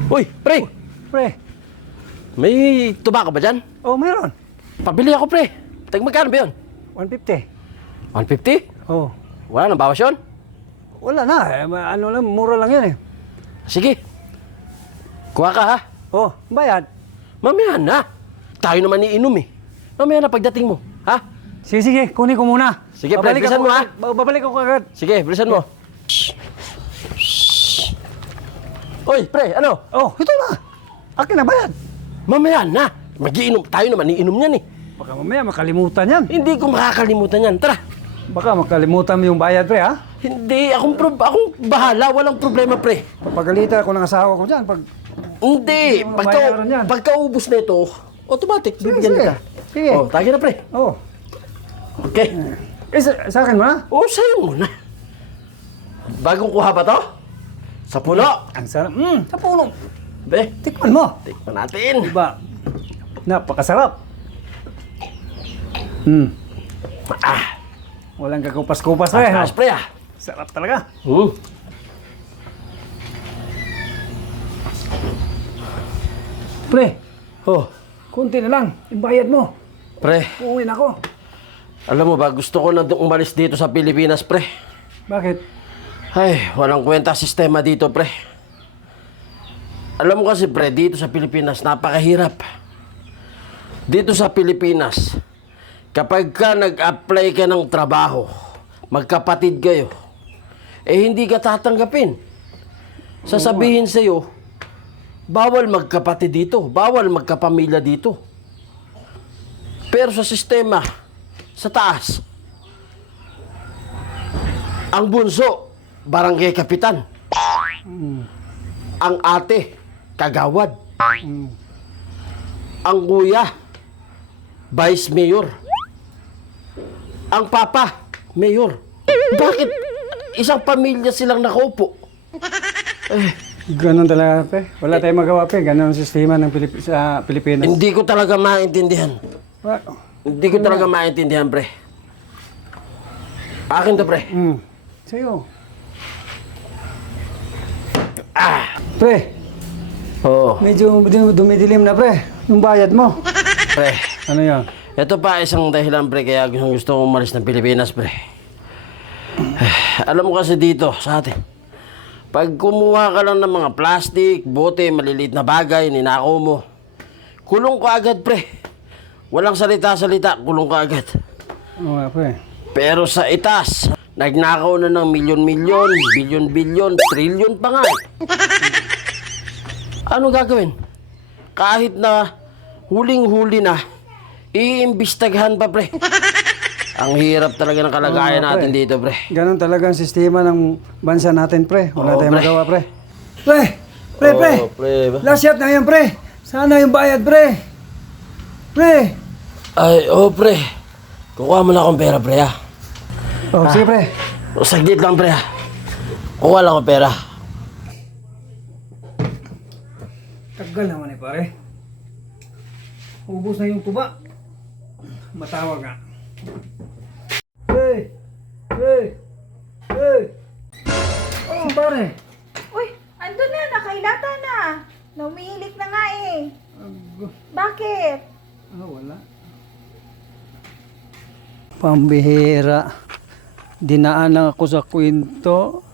Uy, pre! Pre. May tubako ba dyan? Oh, meron. Pabili ako, pre. Magkano ba yun? 150. 150? Oh. Wala nang bawas yun? Wala na. Ano lang, mura lang yan eh. Sige. Kuha ka, ha? Oh, bayad. Mamaya na. Tayo naman iinom eh. Mamaya na pagdating mo, ha? Sige, sige. Kunin ko muna. Sige, pre, bilisan mo, ha? Babalik ako agad. Sige, bilisan mo. Uy, pre, ano? Oh, ito na. Akin na bayad. Mamaya na. Mag-iinom. Tayo naman iinom yan eh. Baka mamaya makalimutan yan. Hindi ko makakalimutan yan. Tara. Baka makalimutan mo yung bayad, pre, ha? Hindi. Akong bahala. Walang problema, pre. Papagalitan ako ng asawa ko dyan. Pag... Hindi. Mabayaran yan. Pagkaubos na ito, automatic. Bibigyan sige. kita. Sige. Oh, tagi na, pre. Oh. Okay. Eh, sa akin mo na? Oh, sa'yo muna. Bagong kuha ba to? Sa puno. Ang sarap. Sa puno. Be, Tikman mo. tikman natin. Diba? Napakasarap. Ah, Walang kakupas-kupas, pre. taas, pre, ah. Sarap talaga. Pre, Oh, kunti na lang. Yung bayad mo. pre. Uuwi na ako. Alam mo ba, gusto ko na umalis dito sa Pilipinas, pre. Bakit? Ay, walang kwenta sistema dito, pre. Alam mo kasi, pre, dito sa Pilipinas, napakahirap. Dito sa Pilipinas, kapag ka nag-apply ka ng trabaho, magkapatid kayo, eh hindi ka tatanggapin. Sasabihin sa'yo, bawal magkapatid dito, bawal magkapamilya dito. Pero sa sistema, sa taas, ang bunso, barangay kapitan. Ang ate, kagawad. Ang kuya, vice mayor. Ang papa, mayor. Bakit isang pamilya silang nakaupo? Ganon talaga, pre. Wala tayong magawa, pre. Ganon ang sistema ng sa Pilipinas. Hindi ko talaga maintindihan. Hindi ko talaga maintindihan, pre. Akin to, pre. Sa'yo. Pre, Oo. medyo dumidilim na, pre. Yung bayad mo. Pre, Ano yan? ito pa isang dahilan, pre, kaya gusto kong umalis ng Pilipinas, pre. Alam mo kasi dito, sa atin, pag kumuha ka lang ng mga plastic, bote, maliliit na bagay, ninakaw mo, kulong ka agad, pre. Walang salita-salita, kulong ka agad. Oo nga, pre. Pero sa itas, nagnakaw na ng milyon-milyon, bilyon-bilyon, trilyon pa nga. Ano gagawin? Kahit na huling-huli na, iimbistagahan pa, pre. Ang hirap talaga ng kalagayan Oo nga, natin pre. dito, pre. Ganon talaga ang sistema ng bansa natin, pre. Wala Oo, tayong pre. magawa, pre. Pre! Pre, pre! Oo, pre. Last shot na yan, pre! Sana yung bayad, pre! Pre! Ay, pre. Kukuha mo na akong pera, pre, ha? Oh, sige, pre. O, saglit lang, pre, ha? Kukuha lang akong pera. Tagal naman eh, pare. Ubus na yung tuba. Matawag nga. Hey! Hey! Hey! Oh, pare! Uy, andun na, nakailata na. Naumihilik na nga eh. Bakit? Wala. Pambihira. Dinaan lang ako sa kwento.